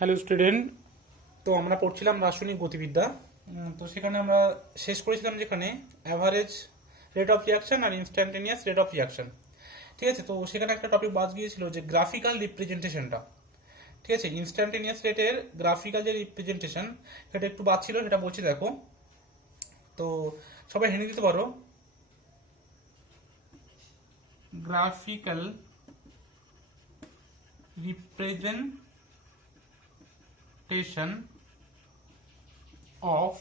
Hello student. তো আমরা পড়ছিলাম রাসায়নিক গতিবিদ্যা। তো সেখানে আমরা শেষ করেছিলাম যেখানে অ্যাভারেজ রেট অফ রিয়াকশন আর ইনস্ট্যান্টেনিয়াস রেট অফ রিয়াকশন। ঠিক আছে, তো সেখানে একটা টপিক বাদ গিয়েছিল যে গ্রাফিক্যাল রিপ্রেজেন্টেশনটা। ঠিক আছে, ইনস্ট্যান্টেনিয়াস রেটের গ্রাফিক্যাল যে রিপ্রেজেন্টেশন সেটা একটু বাদ ছিল, সেটা বলছি দেখো। তো সবাই হেনে দিতে পারো graphical representation of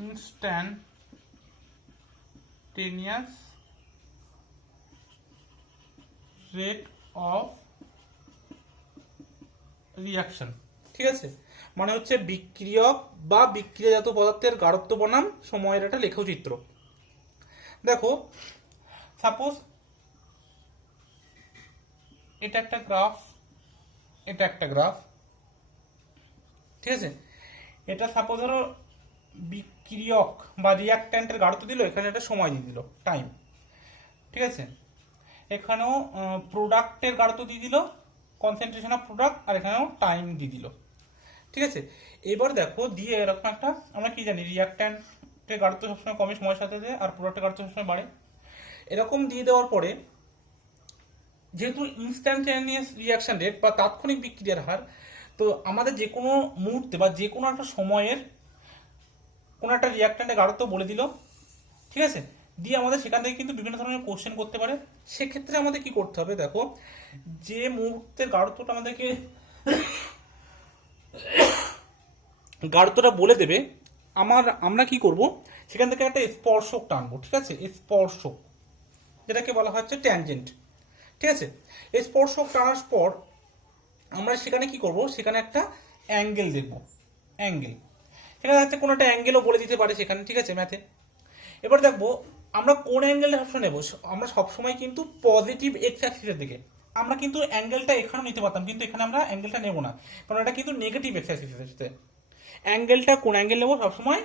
instantaneous rate of reaction। ঠিক আছে, মানে হচ্ছে বিক্রিয়ক বা বিক্রিয়াজাত পদার্থের গাঢ়ত্ব বনাম সময়ের একটা লেখচিত্র। দেখো, সাপোজ এটা একটা গ্রাফ, এটা একটা গ্রাফ। ঠিক আছে, এটা সাপোজ ধরো বিক্রিয়ক বা রিয়াক্ট্যান্টের গাঢ়ত্ব দিল, এখানে একটা সময় দিয়ে দিল, টাইম। ঠিক আছে, এখানেও প্রোডাক্টের গাঢ়ত্ব দিয়ে দিল, কনসেন্ট্রেশন অফ প্রোডাক্ট, আর এখানেও টাইম দিয়ে দিল। ঠিক আছে, এবার দেখো দিয়ে এরকম একটা, আমরা কি জানি রিয়াক্ট্যান্টের গাঢ়ত্ব সবসময় কমে সময়ের সাথে সাথে, আর প্রোডাক্টের গাঢ়ত্ব সবসময় বাড়ে। এরকম দিয়ে দেওয়ার পরে যেহেতু ইনস্ট্যান্টেনিয়াস রিয়াকশন রেট বা তাৎক্ষণিক বিক্রিয়ার হার, তো আমাদের যে কোনো মুহূর্তে বা যে কোনো একটা সময়ের কোনো একটা রিয়াক্ট্যান্টের গাঢ়ত্ব বলে দিল। ঠিক আছে, দিয়ে আমাদের সেখান থেকে কিন্তু বিভিন্ন ধরনের কোশ্চেন করতে পারে। সেক্ষেত্রে আমাদের কি করতে হবে, দেখো যে মুহূর্তের গাঢ়ত্বটা আমাদেরকে গাঢ়ত্বটা বলে দেবে, আমরা কি করব, সেখান থেকে একটা স্পর্শক টানবো। ঠিক আছে, স্পর্শক যেটাকে বলা হচ্ছে ট্যানজেন্ট। ঠিক আছে, এই স্পর্শক টানার পর আমরা সেখানে কি করব, সেখানে একটা অ্যাঙ্গেল দেখব, অ্যাঙ্গেল। সেখানে হচ্ছে কোনো একটা অ্যাঙ্গেলও বলে দিতে পারে সেখানে। ঠিক আছে, ম্যাথে এবার দেখবো আমরা কোন অ্যাঙ্গেলটা সবসময় নেব। আমরা সবসময় কিন্তু পজিটিভ এক্স অ্যাক্সিসের দিকে। আমরা কিন্তু অ্যাঙ্গেলটা এখানেও নিতে পারতাম, কিন্তু এখানে আমরা অ্যাঙ্গেলটা নেব না, কারণ এটা কিন্তু নেগেটিভ এক্স অ্যাক্সিসের সাথে। অ্যাঙ্গেলটা কোন অ্যাঙ্গেল নেব, সবসময়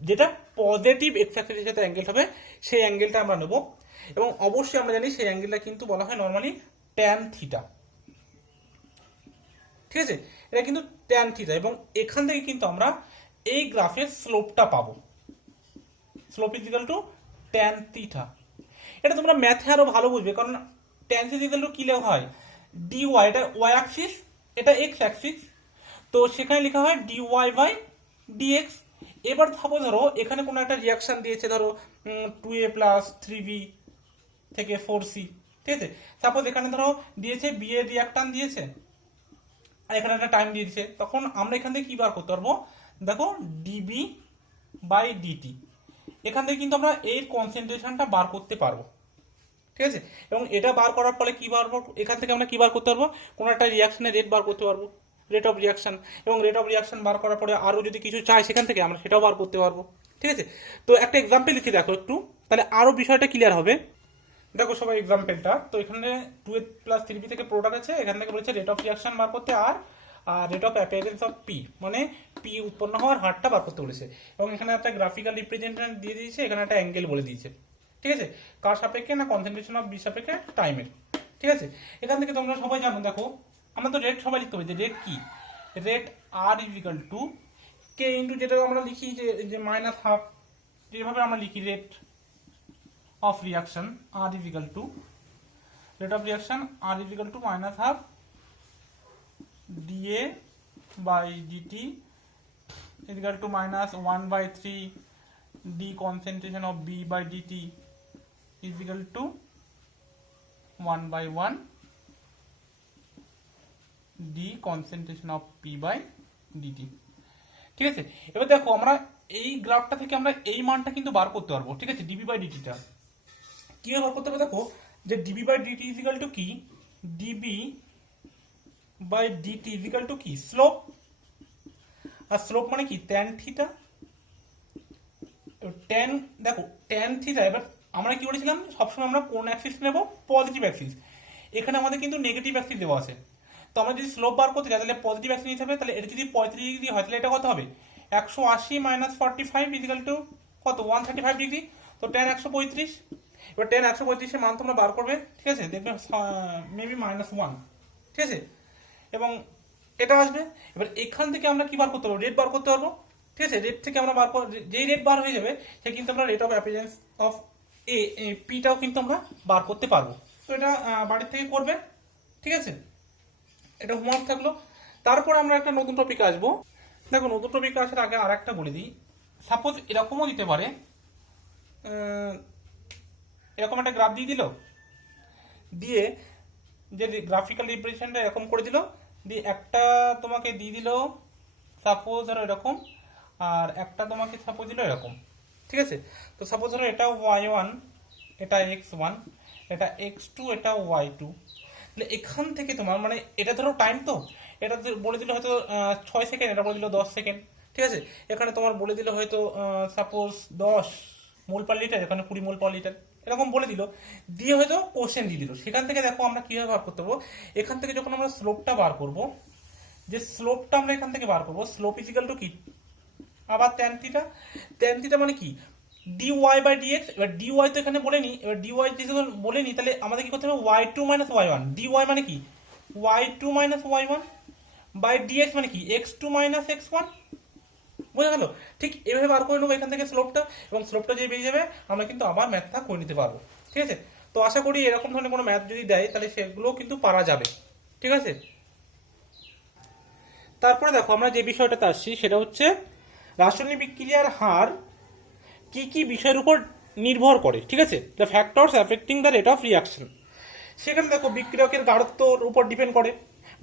যেটা পজিটিভ এক্স অ্যাক্সিসের সাথে অ্যাঙ্গেল হবে সেই অ্যাঙ্গেলটা আমরা নেব। এবং অবশ্যই আমরা জানি সেই অ্যাঙ্গেলটা কিন্তু বলা হয় নর্মালি ট্যান থিটা। ঠিক আছে, এটা কিন্তু ট্যান থিটা, এবং এখান থেকে কিন্তু আমরা এই গ্রাফের স্লোপটা পাবো। Slope is equal two tan theta. এটা তোমরা ম্যাথে আরো ভালো বুঝবে, কারণ ট্যান থিটা ইকুয়াল টু কি লেখা হয়, ডি ওয়াই, এটা ওয়াই অ্যাক্সিস, এটা এক্স অ্যাক্সিস, তো সেখানে লেখা হয় ডি ওয়াই বাই ডিএক্স। এবার ভাবো ধরো এখানে কোনো একটা রিয়াকশন দিয়েছে, ধরো 2a প্লাস 3b থেকে 4c। ঠিক আছে, সাপোজ এখানে ধরো দিয়েছে বি এর রিয়াক্টান দিয়েছে, আর এখানে একটা টাইম দিয়ে দিয়েছে, তখন আমরা এখান থেকে কি বার করতে পারবো, দেখো ডিবি বাই ডিটি। এখান থেকে কিন্তু আমরা এর কনসেন্ট্রেশনটা বার করতে পারবো। ঠিক আছে, এবং এটা বার করার ফলে কি বার, এখান থেকে আমরা কি বার করতে পারবো, কোনো একটা রিয়াকশনের রেট বার করতে পারবো, রেট অফ রিয়াকশন। এবং রেট অফ রিয়াকশন বার করার পরে আরও যদি কিছু চাই সেখান থেকে আমরা সেটাও বার করতে পারবো। ঠিক আছে, তো একটা এক্সাম্পল লিখে দেখো একটু, তাহলে আরও বিষয়টা ক্লিয়ার হবে। দেখো সবাই এক্সাম্পলটা, তো এখানে 2a প্লাস 3b থেকে প্রোডাক্ট আছে, এখান থেকে বলেছে রেট অফ রিয়াকশন বার করতে, আর rate of appearance of P, মানে পি উৎপন্ন হওয়ার হারটা বার করতে বলেছে। এবং এখানে একটা গ্রাফিক্যাল রিপ্রেজেন্টেশন দিয়ে দিয়েছে, এখানে একটা অ্যাঙ্গেল বলে দিয়েছে। ঠিক আছে, কার সাপেক্ষে না কনসেন্ট্রেশন অফ বি সাপেক্ষে টাইমের। ঠিক আছে, এখান থেকে তোমরা সবাই জানো, দেখো আমরা তো রেট সবাই লিখতে হবে, যে রেট কি, রেট আর ইজিক্যাল টু কে ইন্টু, যেটা আমরা লিখি যে মাইনাস হাফ, যেভাবে আমরা লিখি rate of reaction R is equal to rate of reaction R is equal to minus half dA by dt is equal to minus 1 by 3 d concentration of B by dt is equal to 1 by 1 d concentration of P by dt। ঠিক আছে, এবার দেখো আমরা এই গ্রাফটা থেকে আমরা এই মানটা কিন্তু বার করতে পারবো। ঠিক আছে, ডিবি বাই ডিটিটা কিভাবে বার করতে হবে, দেখো যে DB by DT is equal to কি, DB by DT is equal to কি, স্লোপ। আর স্লোপ মানে কি, ট্যান থিটা। ট্যান, দেখো ট্যান থিটা, এবার আমরা কি বলেছিলাম, সবসময় আমরা কোন অ্যাক্সিস নেব, পজিটিভ অ্যাক্সিস। এখানে আমাদের কিন্তু নেগেটিভ অ্যাক্সিস দেওয়া আছে, তো আমরা যদি স্লোপ বার করতে চাই তাহলে পজিটিভ অ্যাক্সিস নিতে হবে। তাহলে এটা যদি 35 ডিগ্রি হয় তাহলে এটা কত হবে, 180 মাইনাস 45 ইজ ইকুয়াল টু কত, 135 ডিগ্রি। তো ট্যান 135, এবার ট্যান 135-এর মান তোমরা বার করবে। ঠিক আছে, দেখবে মেবি -1। ঠিক আছে, এবং এটা আসবে। এবার এখান থেকে আমরা কি বার করতে পারবো, রেট বার করতে পারবো। ঠিক আছে, রেট থেকে আমরা যেই রেট বার হয়ে যাবে সে কিন্তু আমরা রেট অফ অ্যাপিয়ারেন্স অফ পিটাও কিন্তু আমরা বার করতে পারবো। তো এটা বাড়ির থেকে করবে। ঠিক আছে, এটা হোমওয়ার্ক থাকলো। তারপর আমরা একটা নতুন টপিকে আসবো। দেখো, নতুন টপিকে আসার আগে আর একটা বলে দিই। সাপোজ এরকমও দিতে পারে, এরকম একটা গ্রাফ দিয়ে দিল, দিয়ে যে গ্রাফিক্যাল রিপ্রেজেন্টেশনটা এরকম করে দিল, দিয়ে একটা তোমাকে দিয়ে দিল সাপোজ ধরো এরকম, আর একটা তোমাকে সাপোজ দিল এরকম। ঠিক আছে, তো সাপোজ ধরো এটা y1, এটা x1, এটা x2, এটা y2। তাহলে এখান থেকে তোমার মানে এটা ধরো টাইম, তো এটা বলে দিলে হয়তো 6 সেকেন্ড, এটা বলে দিল 10 সেকেন্ড। ঠিক আছে, এখানে তোমার বলে দিল হয়তো সাপোজ 10 মোল পার লিটার, এখানে 20 মোল পার লিটার, এরকম বলে দিল, দিয়ে হয়তো কোশ্চেন দিয়ে দিল। সেখান থেকে দেখো আমরা কিভাবে বার করতে পারবো। এখান থেকে যখন আমরা স্লোপটা বার করব, যে স্লোপটা আমরা এখান থেকে বার করবো, স্লোপ ইজিক্যাল টু কি, আবার ট্যান থিটা। ট্যান থিটা মানে কি, dy বাই dx। এবার dy তো এখানে বলেনি, এবার dy যখন বলেনি তাহলে আমাদের কি করতে হবে, y2 মাইনাস y1। dy মানে কি, y2 minus y1 by dx মানে কি, x2 মাইনাস x1। বোঝা গেল? ঠিক এভাবে বার করে নেবো এখান থেকে স্লোপটা, এবং স্লোপটা যে বেরিয়ে যাবে আমরা কিন্তু আবার ম্যাথটা করে নিতে পারবো। ঠিক আছে, তো আশা করি এরকম ধরনের কোনো ম্যাথ যদি দেয় তাহলে সেগুলো কিন্তু পারা যাবে। ঠিক আছে, তারপরে দেখো আমরা যে বিষয়টাতে আসছি সেটা হচ্ছে রাসায়নিক বিক্রিয়ার হার কি কি বিষয়ের উপর নির্ভর করে। ঠিক আছে, the factors affecting the rate of reaction. সেখানে দেখো বিক্রিয়কের গাঢ়ত্বর উপর ডিপেন্ড করে,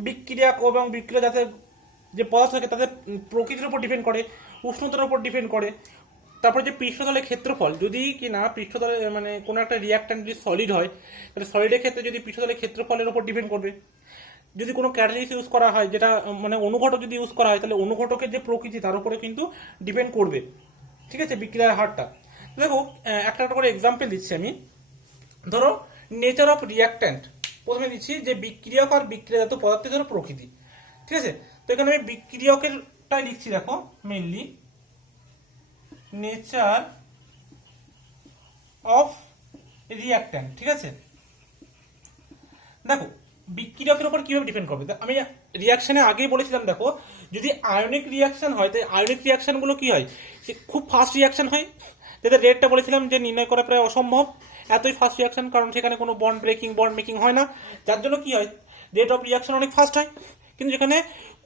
বিক্রিয়ক এবং বিক্রিয়া যাতে যে পদার্থ থাকে তাদের প্রকৃতির উপর ডিপেন্ড করে, উষ্ণতার উপর ডিপেন্ড করে। তারপরে যে পৃষ্ঠতলের ক্ষেত্রফল, যদি কি না পৃষ্ঠতলে মানে কোনো একটা রিয়াক্ট্যান্ট যদি সলিড হয় তাহলে সলিডের ক্ষেত্রে যদি পৃষ্ঠতলের ক্ষেত্রফলের উপর ডিপেন্ড করবে। যদি কোনো ক্যাটালিস্ট ইউজ করা হয়, যেটা মানে অনুঘটক যদি ইউজ করা হয়, তাহলে অনুঘটকের যে প্রকৃতি তার উপরে কিন্তু ডিপেন্ড করবে। ঠিক আছে, বিক্রিয়ার হারটা। দেখো একটা একটা করে এক্সাম্পল দিচ্ছি আমি। ধরো নেচার অফ রিয়াক্ট্যান্ট, প্রথমে দিচ্ছি যে বিক্রিয়ক আর বিক্রিয়াজাত পদার্থের ধরো প্রকৃতি। ঠিক আছে, তো এখানে আমি বিক্রিয়কেরটাই লিখছি। দেখো মেইনলি নেচার অফ রিয়াক্ট্যান্ট। ঠিক আছে, দেখো বিক্রিয়কের উপর কিভাবে ডিপেন্ড করবে, আমি রিয়াকশনে আগেই বলেছিলাম। দেখো যদি আয়নিক রিয়াকশন হয়, তাই আয়নিক রিয়াকশন গুলো কি হয়, সে খুব ফাস্ট রিয়াকশন হয়, যাদের রেটটা বলেছিলাম যে নির্ণয় করা প্রায় অসম্ভব, এতই ফাস্ট রিয়াকশন, কারণ সেখানে কোনো বন্ড ব্রেকিং বন্ড মেকিং হয় না, যার জন্য কি হয় রেট অফ রিয়াকশন অনেক ফাস্ট হয়। কিন্তু যেখানে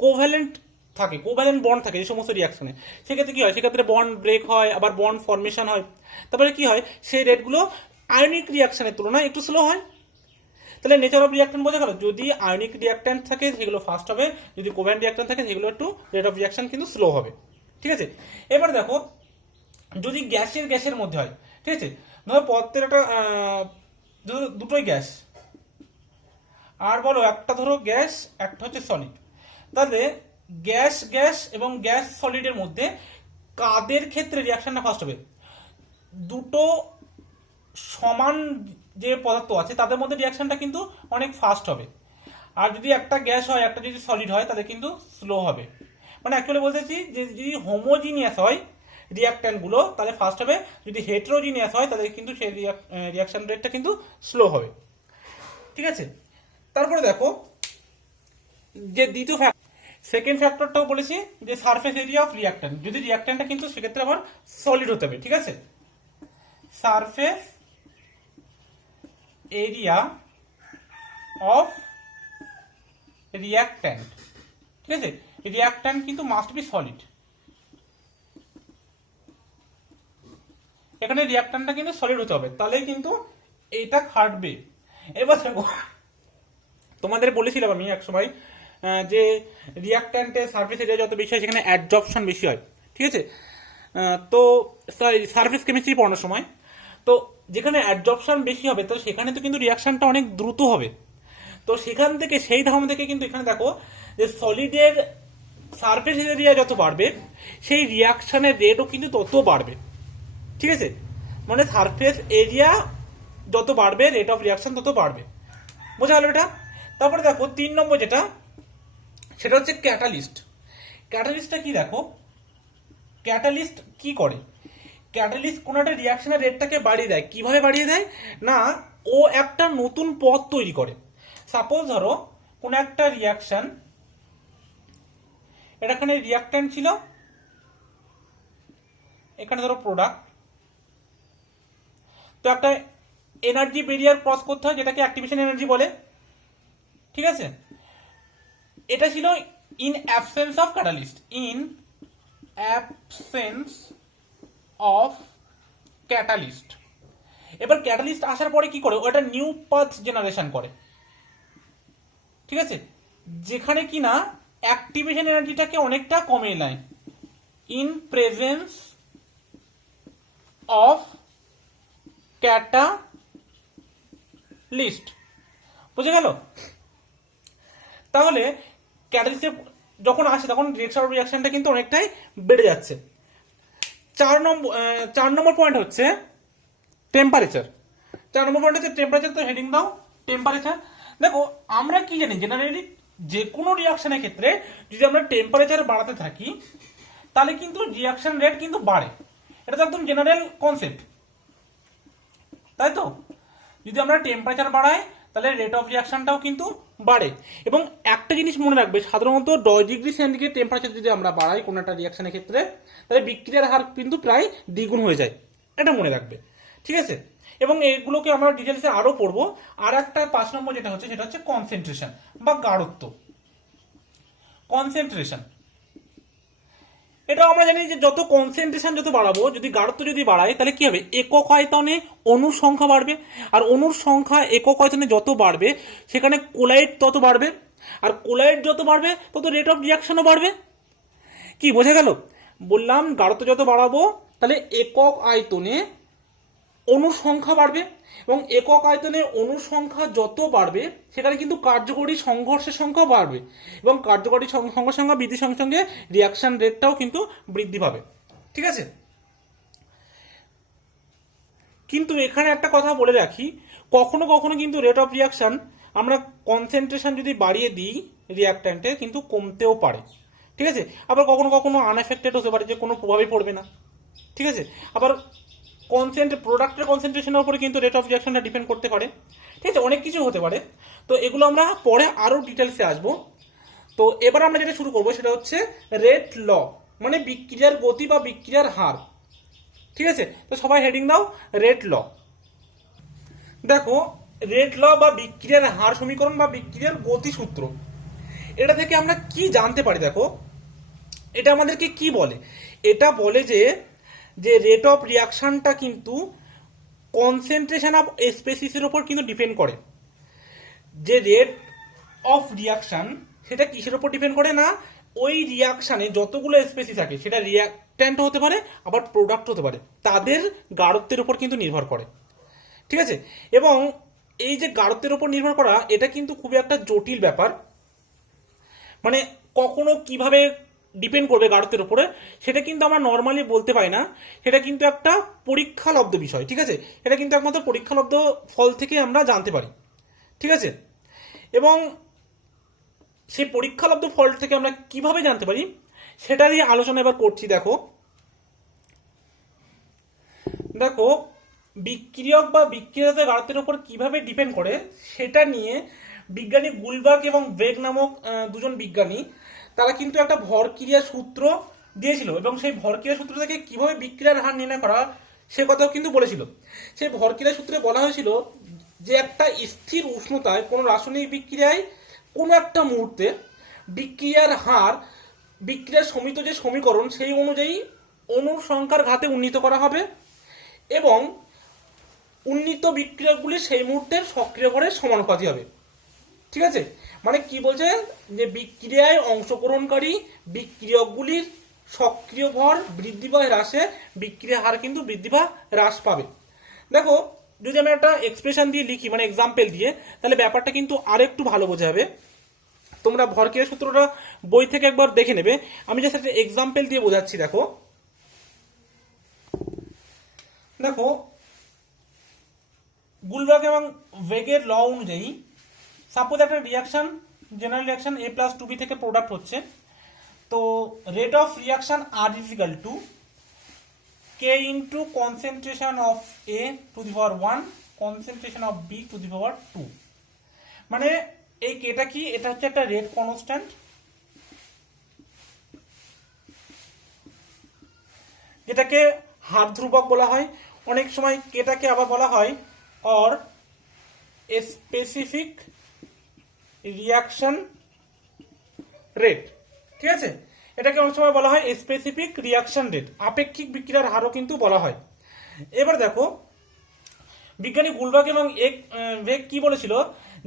কোভ্যালেন্ট থাকে, কোভ্যালেন্ট বন্ড থাকে যে সমস্ত রিয়াকশনে, সেক্ষেত্রে কি হয়, সেক্ষেত্রে বন্ড ব্রেক হয়, আবার বন্ড ফর্মেশন হয়। তারপরে কি হয়, সেই রেটগুলো আয়নিক রিয়াকশনের তুলনায় একটু স্লো হয়। তাহলে নেচার অফ রিয়াক্ট্যান্ট বোঝা গেল, যদি আয়নিক রিয়াক্ট্যান্ট থাকে সেগুলো ফাস্ট হবে, যদি কোভ্যালেন্ট রিয়াক্ট্যান্ট থাকে সেগুলো একটু রেট অফ রিয়াকশন কিন্তু স্লো হবে। ঠিক আছে, এবার দেখো যদি গ্যাসের মধ্যে হয়, ঠিক আছে, ধরো পদার্থের একটা দুটোই গ্যাস, আর বলো একটা ধরো গ্যাস, একটা হচ্ছে সলিড, তাহলে গ্যাস গ্যাস এবং গ্যাস সলিডের মধ্যে কাদের ক্ষেত্রে রিয়াকশনটা ফাস্ট হবে, দুটো সমান যে পদার্থ আছে তাদের মধ্যে রিয়াকশনটা কিন্তু অনেক ফাস্ট হবে। আর যদি একটা গ্যাস হয় একটা যদি সলিড হয় তাহলে কিন্তু স্লো হবে। মানে অ্যাকচুয়ালি বলতেছি যে যদি হোমোজিনিয়াস হয় রিয়াক্ট্যান্ট গুলো তাহলে ফাস্ট হবে, যদি হেটেরোজিনিয়াস হয় তাহলে কিন্তু সেই রিয়াকশন রেটটা কিন্তু স্লো হবে। ঠিক আছে, তারপরে দেখো যে দ্বিতীয় সেকেন্ড ফ্যাক্টরটাও বলেছি যে সারফেস এরিয়া অফ রিয়াক্ট্যান্ট, যদি রিয়াক্ট্যান্টটা কিন্তু সেক্ষেত্রে আবার সলিড হতে হবে। ঠিক আছে, সারফেস এরিয়া অফ রিয়াক্ট্যান্ট। ঠিক আছে, রিয়াক্ট্যান্ট কিন্তু মাস্ট বি সলিড, এখানে রিয়াক্ট্যান্টটা কিন্তু সলিড হতে হবে, তাহলেই কিন্তু এটা খাটবে। এবার দেখো তোমাদের বলেছিলাম আমি এক সময় যে রিয়াক্ট্যান্টের সারফেস এরিয়া যত বেশি হয় সেখানে অ্যাডজর্পশন বেশি হয়। ঠিক আছে, তো সারফেস কেমিস্ট্রি পড়ানোর সময় তো যেখানে অ্যাডজর্পশন বেশি হবে তো সেখানে তো কিন্তু রিয়াকশনটা অনেক দ্রুত হবে। তো সেখান থেকে সেই ধারণা থেকে কিন্তু এখানে দেখো যে সলিডের সারফেস এরিয়া যত বাড়বে সেই রিয়াকশনের রেটও কিন্তু তত বাড়বে। ঠিক আছে, মানে সারফেস এরিয়া যত বাড়বে রেট অফ রিয়াকশন তত বাড়বে। বোঝা গেল এটা? তারপরে দেখো 3 নম্বর যেটা, সেটা হচ্ছে ক্যাটালিস্ট। ক্যাটালিস্টটা কি, দেখো ক্যাটালিস্ট কি করে, ক্যাটালিস্ট কোনো একটা রিয়াকশনের রেটটাকে বাড়িয়ে দেয়। কিভাবে বাড়িয়ে দেয় না, ও একটা নতুন পথ তৈরি করে। সাপোজ ধরো কোনো একটা রিয়াকশন এখানে রিয়াক্ট্যান্ট ছিল, এখানে ধরো প্রোডাক্ট। তো একটা এনার্জি ব্যারিয়ার ক্রস করতে হয় যেটাকে অ্যাক্টিভেশন এনার্জি বলে, ঠিক আছে। এটা ছিল in absence of catalyst, in absence of catalyst. এবার ক্যাটালিস্ট আসার পরে কি করে, ওটা নিউ পাথ জেনারেশন করে, ঠিক আছে, যেখানে কিনা অ্যাক্টিভেশন এনার্জিটাকে অনেকটা কমিয়ে নেয় ইন প্রেজেন্স অফ ক্যাটালিস্ট। বুঝে গেল? তাহলে ক্যাটালিস্টে যখন আসে তখন রিয়াকশনটা কিন্তু অনেকটাই বেড়ে যাচ্ছে। 4 নম্বর পয়েন্ট হচ্ছে টেম্পারেচার। 4 নম্বর পয়েন্ট হচ্ছে টেম্পারেচার। তো হেডিং দাও টেম্পারেচার। দেখো আমরা কি জানি, জেনারেলি যে কোনো রিয়াকশনের ক্ষেত্রে যদি আমরা টেম্পারেচার বাড়াতে থাকি তাহলে কিন্তু রিয়াকশন রেট কিন্তু বাড়ে। এটা তো একদম জেনারেল কনসেপ্ট, তাই তো? যদি আমরা টেম্পারেচার বাড়াই তাহলে রেট অফ রিয়াকশনটাও কিন্তু বাড়ে। এবং একটা জিনিস মনে রাখবে, সাধারণত 10 ডিগ্রি সেন্টিগ্রেড টেম্পারেচার যদি আমরা বাড়াই কোনো একটা রিয়াকশনের ক্ষেত্রে, তাহলে বিক্রিয়ার হার কিন্তু প্রায় দ্বিগুণ হয়ে যায়। এটা মনে রাখবে, ঠিক আছে? এবং এগুলোকে আমরা ডিটেলসে আরো পড়বো। আর একটা 5 নম্বর যেটা হচ্ছে সেটা হচ্ছে কনসেন্ট্রেশন বা গাঢ়ত্ব। কনসেন্ট্রেশন, এটাও আমরা জানি যে যত কনসেন্ট্রেশন যত বাড়াবো, যদি গাঢ়ত্ব যদি বাড়াই তাহলে কি হবে, একক আয়তনে অণুর সংখ্যা বাড়বে। আর অণুর সংখ্যা একক আয়তনে যত বাড়বে সেখানে কোলাইড তত বাড়বে। আর কোলাইড যত বাড়বে তত রেট অফ রিয়াকশনও বাড়বে। কি বোঝা গেল? বললাম গাঢ়ত্ব যত বাড়াবো তাহলে একক আয়তনে অণুর সংখ্যা বাড়বে, এবং একক আয়তনে অণুর সংখ্যা যত বাড়বে সেখানে কিন্তু কার্যকরী সংঘর্ষের সংখ্যা বাড়বে, এবং কার্যকরী সংঘর্ষের সংখ্যা বৃদ্ধির সঙ্গে সঙ্গে রিয়াকশন রেটটাও কিন্তু বৃদ্ধি পাবে, ঠিক আছে। কিন্তু এখানে একটা কথা বলে রাখি, কখনো কখনো কিন্তু রেট অফ রিয়াকশন আমরা কনসেন্ট্রেশন যদি বাড়িয়ে দিই রিয়াক্ট্যান্টে কিন্তু কমতেও পারে, ঠিক আছে। আবার কখনো কখনো আনএফেক্টেড হতে পারে, যে কোনো প্রভাবই পড়বে না, ঠিক আছে। আবার প্রোডাক্টের কনসেন্ট্রেশনের উপরে কিন্তু রেট অফ রিয়াকশনটা ডিপেন্ড করতে পারে, ঠিক আছে। অনেক কিছু হতে পারে। তো এগুলো আমরা পরে আরো ডিটেলসে আসবো। তো এবার আমরা যেটা শুরু করবো সেটা হচ্ছে রেট ল, মানে বিক্রিয়ার গতি বা বিক্রিয়ার হার, ঠিক আছে। তো সবাই হেডিং দাও রেট ল। দেখো রেট ল বা বিক্রিয়ার হার সমীকরণ বা বিক্রিয়ার গতি সূত্র, এটা থেকে আমরা কি জানতে পারি? দেখো এটা আমাদেরকে কি বলে, এটা বলে যে রেট অফ রিয়াকশনটা কিন্তু কনসেন্ট্রেশন অফ স্পেসিসের উপর কিন্তু ডিপেন্ড করে। যে রেট অফ রিয়াকশন সেটা কিসের উপর ডিপেন্ড করে না, ওই রিয়াকশনে যতগুলো স্পেসিস থাকে সেটা রিয়াক্ট্যান্ট হতে পারে আবার প্রোডাক্ট হতে পারে, তাদের গাঢ়ত্বের উপর কিন্তু নির্ভর করে, ঠিক আছে। এবং এই যে গাঢ়ত্বের উপর নির্ভর করা এটা কিন্তু খুবই একটা জটিল ব্যাপার, মানে কখনো কিভাবে ডিপেন্ড করবে গাঢ়ত্বের উপরে সেটা কিন্তু আমরা নর্মালি বলতে পারি না। সেটা কিন্তু একটা পরীক্ষালব্ধ বিষয়, ঠিক আছে। এটা কিন্তু একমাত্র পরীক্ষালব্ধ ফল থেকে আমরা জানতে পারি, ঠিক আছে। এবং সেই পরীক্ষালব্ধ ফল থেকে আমরা কিভাবে জানতে পারি সেটা নিয়ে আলোচনা এবার করছি। দেখো দেখো বিক্রিয়ক বা বিক্রিয়াতে গাঢ়ত্বের উপর কিভাবে ডিপেন্ড করে সেটা নিয়ে বিজ্ঞানী গুলবার্গ এবং বেগ নামক দুজন বিজ্ঞানী তারা কিন্তু একটা ভরক্রিয়া সূত্র দিয়েছিল, এবং সেই ভরক্রিয়া সূত্র থেকে কিভাবে বিক্রিয়ার হার নির্ণয় করা সে কথাও কিন্তু বলেছিল। সেই ভরক্রিয়া সূত্রে বলা হয়েছিল যে একটা স্থির উষ্ণতায় কোনো রাসায়নিক বিক্রিয়ায় কোনো একটা মুহূর্তে বিক্রিয়ার হার বিক্রিয়ার সমিত যে সমীকরণ সেই অনুযায়ী অণুর সংখ্যার ঘাতে উন্নীত করা হবে, এবং উন্নীত বিক্রিয়াগুলি সেই মুহূর্তের সক্রিয় ভরের সমানুপাতি হবে, ঠিক আছে। মানে কি বলছে, যে বিক্রিয়ায় অংশগ্রহণকারী বিক্রিয়কগুলির সক্রিয় ভর বৃদ্ধি বা হ্রাসে বিক্রিয়া হার কিন্তু বৃদ্ধি বা হ্রাস পাবে। দেখো যদি আমি একটা এক্সপ্রেশন দিয়ে লিখি, মানে এক্সাম্পল দিয়ে, তাহলে ব্যাপারটা কিন্তু আরেকটু ভালো বোঝা যাবে। তোমরা ভরক্রিয়া সূত্রটা বই থেকে একবার দেখে নেবে, আমি জাস্ট একটা এক্সাম্পল দিয়ে বোঝাচ্ছি। দেখো দেখো গুলবার্গ এবং বেগের ল অনুযায়ী সাপোজ একটা রিয়াকশন, জেনারেল রিয়াকশন A+2B থেকে প্রোডাক্ট হচ্ছে, তো rate of reaction R is equal to K into concentration of A to the power 1 concentration of B to the power 2। মানে এই কেটা কি, এটা হচ্ছে একটা রেট কনস্ট্যান্ট, যেটাকে হার ধ্রুবক বলা হয়, অনেক সময় কেটাকে আবার বলা হয় অর স্পেসিফিক রিয়াকশন রেট। ঠিক আছে, এটাকে অনেক সময় বলা হয় স্পেসিফিক রিয়াকশন রেট, আপেক্ষিক বিক্রিয়ার হারও কিন্তু বলা হয়। এবার দেখো বিজ্ঞানী গুলবার্গ এবং ভেক কি বলেছিল,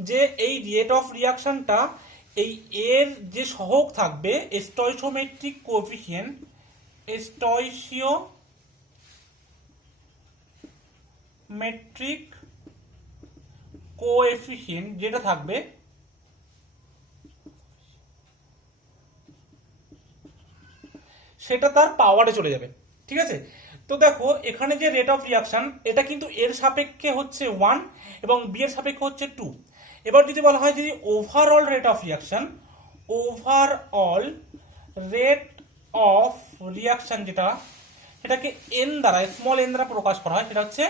যে এই রেট অফ রিয়াকশনটা এই এর যে সহগ থাকবে স্টয়চিওমেট্রিক কোএফিসিয়েন্ট, স্টয়চিওমেট্রিক কোএফিসিয়েন্ট যেটা থাকবে সেটা তার পাওয়ারে চলে যাবে। ঠিক আছে, তো দেখো এখানে যে রেট অফ রিয়াকশন এটা কিন্তু এর সাপেক্ষে হচ্ছে 1 এবং বি এর সাপেক্ষে হচ্ছে 2। এবার যদি বলা হয় যদি overall rate of reaction, overall rate of reaction যেটা, সেটাকে এন দ্বারা, স্মল এন দ্বারা প্রকাশ করা হয়, সেটা হচ্ছে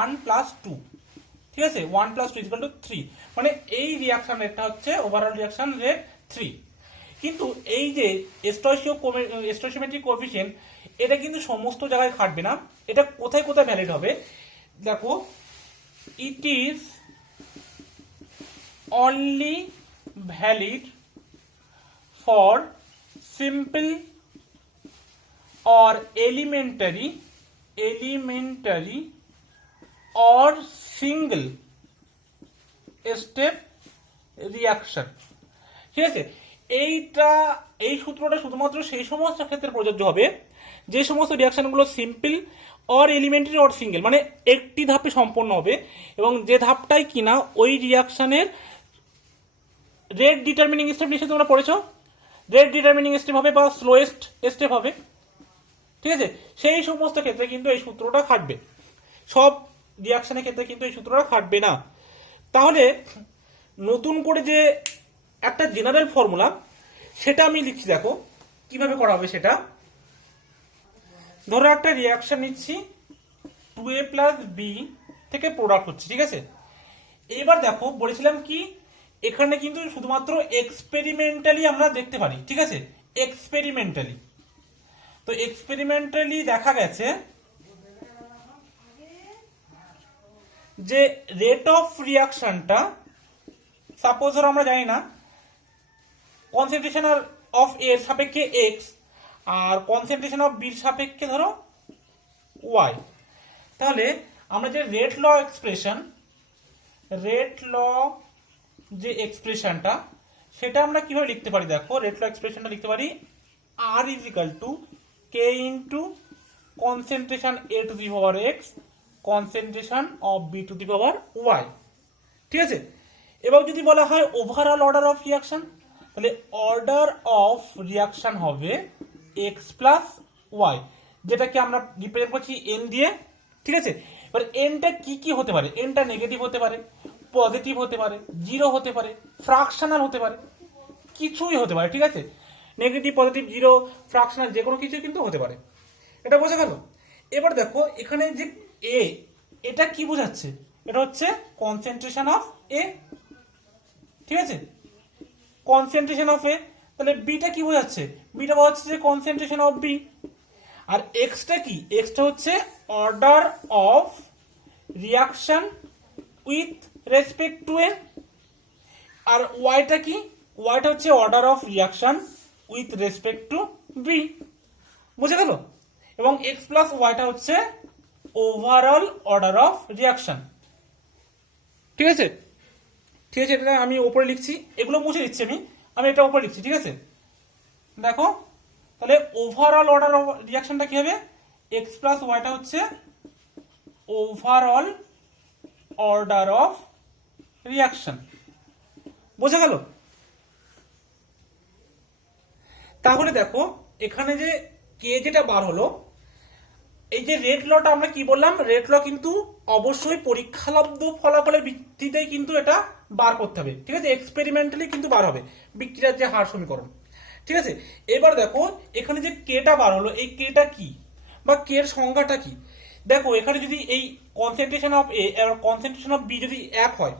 1 প্লাস 2। ঠিক আছে, 1 প্লাস 2 ইকুয়াল টু 3, মানে এই রিয়াকশন রেটটা হচ্ছে ওভারঅল রিয়াকশন রেট 3। কিন্তু এই যে স্টয়চিওমেট্রিক কোএফিসিয়েন্ট এটা কিন্তু সমস্ত জায়গায় খাটবে না, এটা কোথায় কোথায় ভ্যালিড হবে দেখো, it is only valid for simple or elementary or single step reaction। ঠিক আছে, এই সূত্রটা শুধুমাত্র সেই সমস্ত ক্ষেত্রে প্রযোজ্য হবে যে সমস্ত রিয়াকশনগুলো simple or elementary or single, মানে একটি ধাপে সম্পন্ন হবে এবং যে ধাপটাই কিনা ওই রিয়াকশনের রেট ডিটারমিনিং স্টেপ নিশ্চয়ই তোমরা পড়েছো, রেট ডিটারমিনিং স্টেপ হবে বা স্লোয়েস্ট স্টেপ হবে। ঠিক আছে, সেই সমস্ত ক্ষেত্রে কিন্তু এই সূত্রটা খাটবে, সব রিয়াকশনের ক্ষেত্রে কিন্তু এই সূত্রটা খাটবে না। তাহলে নতুন করে যে একটা জেনারেল ফর্মুলা সেটা আমি লিখছি, দেখো কিভাবে করা হবে সেটা। ধরো একটা রিয়াকশন নিচ্ছি 2a প্লাস বি থেকে প্রোডাক্ট হচ্ছে। ঠিক আছে, এবার দেখো বলেছিলাম কি এখানে কিন্তু শুধুমাত্র এক্সপেরিমেন্টালি আমরা দেখতে পারি। ঠিক আছে, এক্সপেরিমেন্টালি, তো এক্সপেরিমেন্টালি দেখা গেছে যে রেট অফ রিয়াকশনটা, সাপোজ ধরো আমরা জানি না কনসেন্ট্রেশন অফ এর সাপেক্ষে এক্স আর কনসেন্ট্রেশন অফ বির সাপেক্ষে ধরো ওয়াই, তাহলে আমরা যে রেট ল যে এক্সপ্রেশনটা সেটা আমরা কিভাবে লিখতে পারি, দেখো রেট ল এক্সপ্রেশনটা লিখতে পারি R is equal to k into concentration a to the power x concentration of b to the power y। ঠিক আছে, এবার যদি বলা হয় ওভারঅল অর্ডার অফ রিয়াকশন, তাহলে অর্ডার অফ রিয়াকশন হবে x প্লাস ওয়াই, যেটাকে আমরা রিপ্রেজেন্ট করছি n দিয়ে। ঠিক আছে, এবার nটা কি কি হতে পারে, nটা নেগেটিভ হতে পারে, পজিটিভ হতে পারে, জিরো হতে পারে, ফ্রাকশনাল হতে পারে, কিছুই হতে পারে। ঠিক আছে, নেগেটিভ, পজিটিভ, জিরো, ফ্রাকশনাল যে কোনো কিছু কিন্তু হতে পারে, এটা বোঝা গেল। এবার দেখো এখানে যে এ, এটা কি বোঝাচ্ছে, এটা হচ্ছে কনসেন্ট্রেশন অফ এ। ঠিক আছে, কনসেন্ট্রেশন অফ এ, তাহলে বিটা কি বোঝাচ্ছে, বিটা বোঝাচ্ছে যে কনসেন্ট্রেশন অফ বি। আর এক্সটা কি, এক্সটা হচ্ছে order of reaction with respect to A. আর ওয়াইটা কি, ওয়াইটা হচ্ছে order of reaction with respect to B. বুঝে গেল? এবং এক্স প্লাস ওয়াইটা হচ্ছে ওভারঅল অর্ডার অফ রিয়াকশন। ঠিক আছে, ঠিক আছে, এটা আমি ওপরে লিখছি, এগুলো মুছে দিচ্ছি আমি এটা ওপরে লিখছি। ঠিক আছে, দেখো তাহলে ওভারঅল অর্ডার অফ রিয়াকশনটা কি হবে, এক্স প্লাস ওয়াইটা হচ্ছে ওভারঅল অর্ডার অফ রিয়াকশন। বোঝা গেল? তাহলে দেখো এখানে যে কে যেটা বার হলো, এই যে রেট লটা আমরা কি বললাম, রেট ল কিন্তু অবশ্যই পরীক্ষালব্ধ ফলাফলের ভিত্তিতেই কিন্তু এটা বার করতে হবে। ঠিক আছে, এক্সপেরিমেন্টালি কিন্তু বার হবে বিক্রিয়ার যে হার সমীকরণ। ঠিক আছে, এবার দেখো এখানে যে কেটা বার হলো, এই কেটা কি বা কে এর সংজ্ঞাটা কি। দেখো এখানে যদি এই কনসেন্ট্রেশন অফ এ আর কনসেন্ট্রেশন অফ বি যদি এক হয়,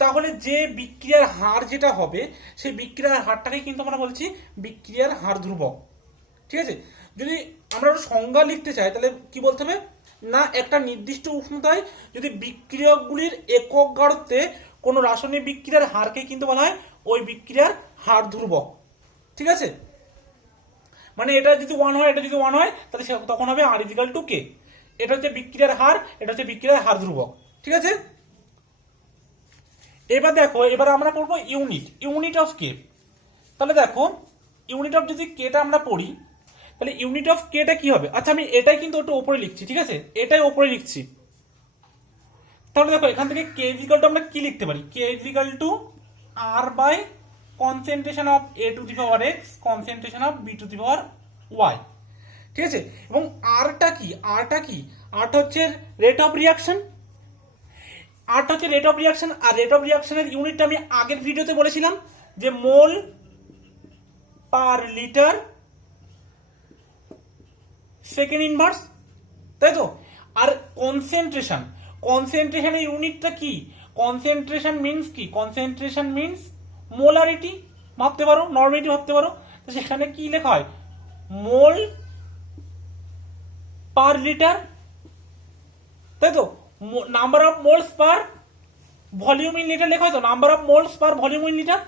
তাহলে যে বিক্রিয়ার হার যেটা হবে সেই বিক্রিয়ার হারটাকে কিন্তু আমরা বলছি বিক্রিয়ার হার ধ্রুবক। ঠিক আছে, যদি আমরা সংজ্ঞা লিখতে চাই তাহলে কি বলতে হবে না, একটা নির্দিষ্ট উষ্ণতায় যদি বিক্রিয়কগুলির একক গাঢ়ত্বে কোনো রাসায়নিক বিক্রিয়ার হারকে কিন্তু বলা হয় ওই বিক্রিয়ার হার ধ্রুবক। ঠিক আছে, মানে এটা যদি 1 হয়, এটা যদি 1 হয় তাহলে তখন হবে R ইকুয়াল টু কে। এটা হচ্ছে বিক্রিয়ার হার, এটা হচ্ছে বিক্রিয়ার হার ধ্রুবক। ঠিক আছে, এবার দেখো, এবার আমরা পড়বো ইউনিট অফ কে। তাহলে দেখো ইউনিট অফ যদি কেটা আমরা পড়ি তাহলে ইউনিট অফ কেটা কি হবে। আচ্ছা, আমি এটাই কিন্তু একটু ওপরে লিখছি, ঠিক আছে, এটাই ওপরে লিখছি। তাহলে দেখো এখান থেকে কে ইকুয়াল টু আমরা কি লিখতে পারি, K equal to R by concentration of A to the power X concentration of B to the power Y. ঠিক আছে, এবং আরটা কি, আরটা হচ্ছে রেট অফ রিয়াকশন, আর রেট অফ রিয়াকশনের ইউনিটটা আমি আগের ভিডিওতে বলেছিলাম যে mole per litre second inverse, তাই তো। আর কনসেন্ট্রেশনের ইউনিটটা কি, কনসেন্ট্রেশন মিন্স কি, কনসেন্ট্রেশন মিন্স মোলারিটি ভাবতে পারো, নর্মালিটি ভাবতে পারো। তো সেখানে কি লেখা হয়, মোল পার লিটার, তাই তো। Number of moles per volume in litre লেখা হয় তো, number of moles per volume in litre.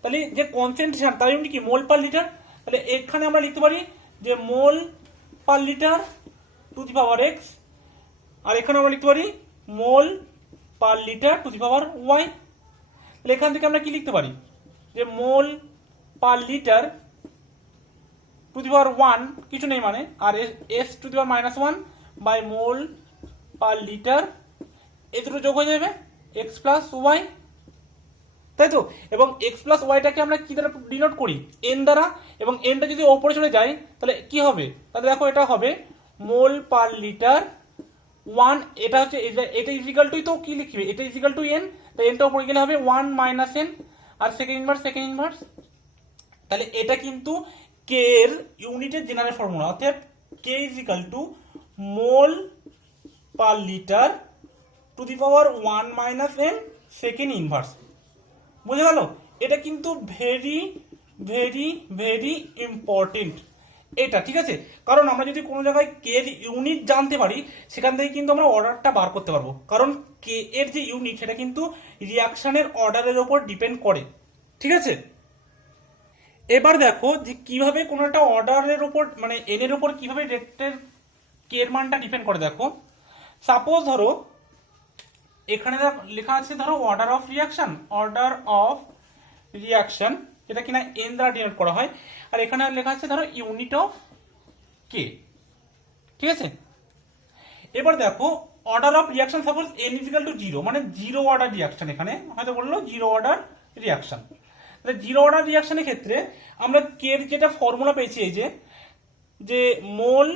তাহলে যে কনসেন্ট্রেশন তার ইউনিট কি, মোল পার লিটার। তাহলে এখানে আমরা লিখতে পারি যে mole per litre to the power X, আর এখানে আমরা লিখতে পারি mole per litre to the power Y. তাহলে এখান থেকে আমরা কি লিখতে পারি যে mole per litre to the power 1 কিছু নেই মানে, আর S to the power -1 by mole per litre, এই দুটো যোগ হয়ে যাবে এক্স প্লাস ওয়াই, তাই তো। এবং এক্স প্লাস ওয়াইটাকে আমরা কি দ্বারা ডিনোট করি, এন দ্বারা, এবং এনটা যদি ওপরে চলে যায় তাহলে কি হবে, তাহলে দেখো এটা হবে মোল পার লিটার 1, এটা হচ্ছে এটা ইজিক্যাল টু, তো কি লিখবে, এটা ইজিক্যাল টু এন, তাই এনটা উপরে গেলে হবে 1 মাইনাস এন, আর সেকেন্ড ইনভার্স। তাহলে এটা কিন্তু কে এর ইউনিটের জেনারেল ফর্মুলা, অর্থাৎ K is equal to mole per litre to the power 1 minus N second inverse. বুঝে গেল, এটা কিন্তু ভেরি ভেরি ভেরি ইম্পর্টেন্ট এটা। ঠিক আছে, কারণ আমরা যদি কোনো জায়গায় কে এর ইউনিট জানতে পারি সেখান থেকে কিন্তু আমরা অর্ডারটা বার করতে পারবো, কারণ কে এর যে ইউনিট সেটা কিন্তু রিয়াকশনের অর্ডারের উপর ডিপেন্ড করে। ঠিক আছে, এবার দেখো যে কিভাবে কোনো একটা অর্ডারের উপর মানে এন এর উপর কিভাবে রেটের কে এর মানটা ডিপেন্ড করে। দেখো সাপোজ ধরো এখানে লেখা আছে ধরো অর্ডার অফ রিয়াকশন, যেটা কিনা এন দ্বারা ডিনোট করা হয়, আর এখানে লেখা আছে ধরো ইউনিট অফ কে। ঠিক আছে, এবার দেখো order of reaction suppose N is equal to 0, মানে জিরো অর্ডার রিয়াকশন, এখানে হয়তো বললো জিরো অর্ডার রিয়াকশন। তাহলে জিরো অর্ডার রিয়াকশনের ক্ষেত্রে আমরা কে এর যেটা ফর্মুলা পেয়েছি এই যে mole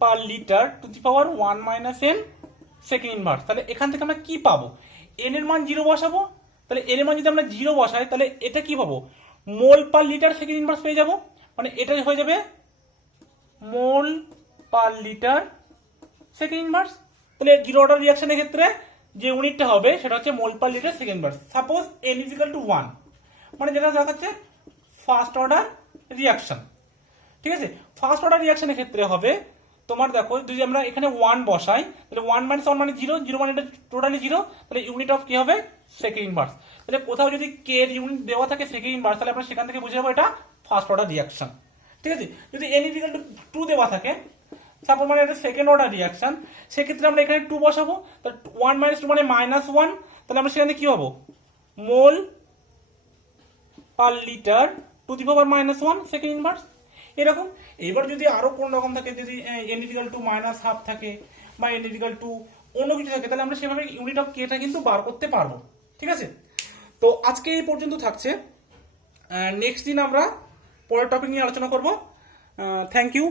per litre to the power 1 minus N second inverse. তাহলে এখান থেকে আমরা কি পাবো, এন এর মান 0 বসাবো, তাহলে এন এর মান যদি আমরা 0 বসাই তাহলে এটা কি পাবো, mole per litre second inverse পেয়ে যাবো, মানে এটা হয়ে যাবে mole per litre second inverse. তাহলে জিরো অর্ডার রিয়াকশনের ক্ষেত্রে যে ইউনিটটা হবে সেটা হচ্ছে mole per litre second inverse. Suppose N is equal to 1, মানে যেটা দেখাচ্ছে ফার্স্ট অর্ডার রিয়াকশন। ঠিক আছে, ফার্স্ট অর্ডার রিয়াকশনের ক্ষেত্রে হবে তোমার, দেখো যদি আমরা এখানে 1 বসাই তাহলে 1 মাইনাস 1 মানে 0, 0 মানে এটা টোটালি 0, তাহলে ইউনিট অফ কি হবে সেকেন্ড ইনভার্স। তাহলে কোথাও যদি কে এর ইউনিট দেওয়া থাকে সেকেন্ড ইনভার্স তাহলে আমরা সেখান থেকে বুঝে যাবো এটা ফার্স্ট অর্ডার রিয়াকশন। ঠিক আছে, যদি এন ইকুয়াল টু 2 দেওয়া থাকে সাপোজ মানে এটা সেকেন্ড অর্ডার রিয়াকশন, সেক্ষেত্রে আমরা এখানে 2 বসাবো, তাহলে 1 মাইনাস 2 মানে -1, তাহলে আমরা সেখানে কি পাবো mole per litre to the power -1 second inverse এরকম। এবার যদি আরো কোন রকম থাকে, যদি এন ইকুয়াল টু -1/2 থাকে বা এন ইকুয়াল টু অন্য কিছু থাকে, তাহলে আমরা সেভাবে ইউনিট অফ কেটা কিন্তু বার করতে পারবো। ঠিক আছে, তো আজকে এই পর্যন্ত থাকছে, নেক্সট দিন আমরা পরের টপিক নিয়ে আলোচনা করব। Thank you.